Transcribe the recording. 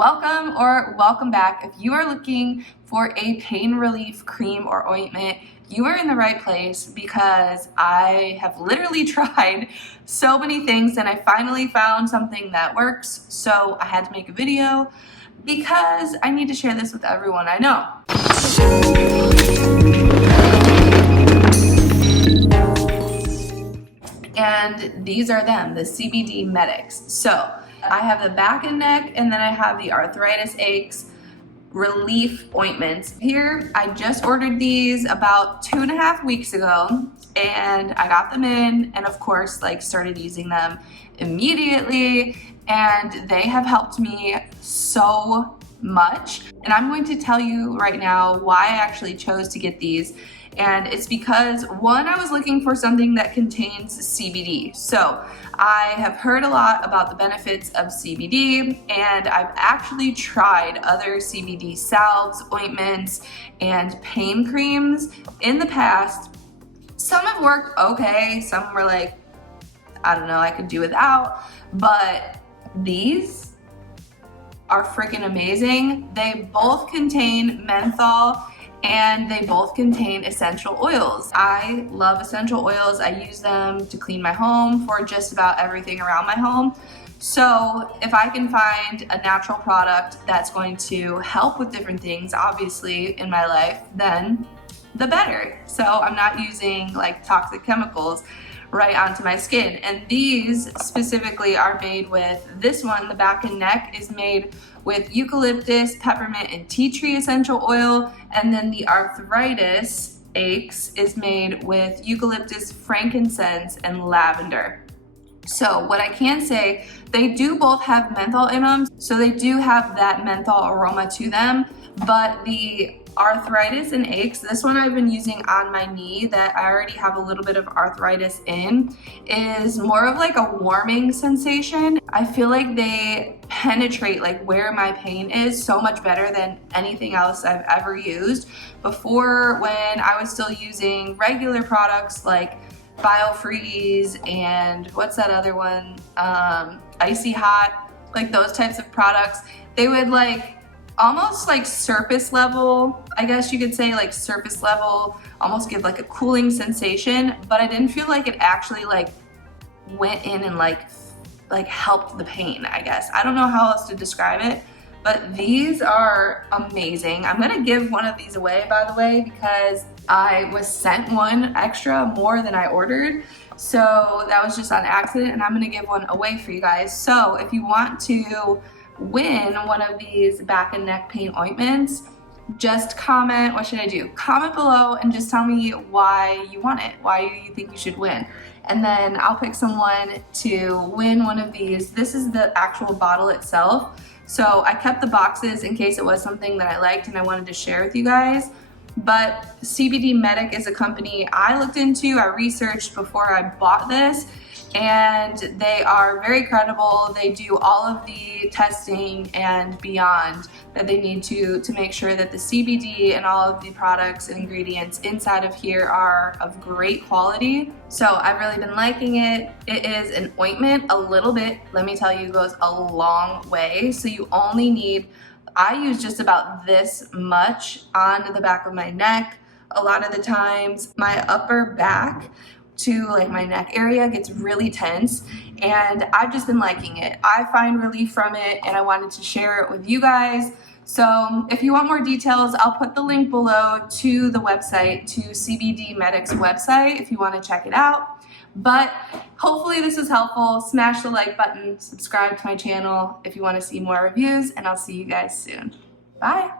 welcome or welcome back. If you are looking for a pain relief cream or ointment, you are in the right place because I have literally tried so many things and I finally found something that works. So I had to make a video because I need to share this with everyone I know. And these are them, the CBDMedics. So I have the back and neck, and then I have the arthritis aches relief ointments. Here, I just ordered these about 2.5 weeks ago, and I got them in, and of course, started using them immediately, and they have helped me so much. And I'm going to tell you right now why I actually chose to get these. And it's because, one, I was looking for something that contains CBD. So I have heard a lot about the benefits of CBD, and I've actually tried other CBD salves, ointments, and pain creams in the past. Some have worked okay, some were like, I don't know, I could do without, but these are freaking amazing. They both contain menthol and they both contain essential oils. I love essential oils. I use them to clean my home, for just about everything around my home. So if I can find a natural product that's going to help with different things, obviously, in my life, then the better. So I'm not using toxic chemicals right onto my skin. And these specifically are made with, this one, the back and neck, is made with eucalyptus, peppermint, and tea tree essential oil. And then the arthritis aches is made with eucalyptus, frankincense, and lavender. So what I can say, they do both have menthol in them, so they do have that menthol aroma to them, but the arthritis and aches, this one I've been using on my knee that I already have a little bit of arthritis in, is more of a warming sensation. I feel like they penetrate where my pain is so much better than anything else I've ever used. Before, when I was still using regular products like BioFreeze and what's that other one, Icy Hot, those types of products, they would almost surface level, I guess you could say, surface level, almost give a cooling sensation, but I didn't feel like it actually went in and helped the pain, I guess. I don't know how else to describe it, but these are amazing. I'm gonna give one of these away, by the way, because I was sent one extra more than I ordered. So that was just on accident, and I'm gonna give one away for you guys. So if you want to win one of these back and neck pain ointments, just comment, what should I do? Comment below and just tell me why you want it, why you think you should win. And then I'll pick someone to win one of these. This is the actual bottle itself. So I kept the boxes in case it was something that I liked and I wanted to share with you guys. But CBDMedic is a company I looked into, I researched before I bought this, and they are very credible. They do all of the testing and beyond that they need to make sure that the CBD and all of the products and ingredients inside of here are of great quality. So I've really been liking it. It is an ointment, a little bit, let me tell you, goes a long way. So you only need, I use just about this much on the back of my neck. A lot of the times my upper back to my neck area gets really tense, and I've just been liking it. I find relief from it, and I wanted to share it with you guys. So if you want more details, I'll put the link below to the website, to CBDMedic's website, if you want to check it out. But hopefully this is helpful. Smash the like button, subscribe to my channel if you want to see more reviews, and I'll see you guys soon. Bye.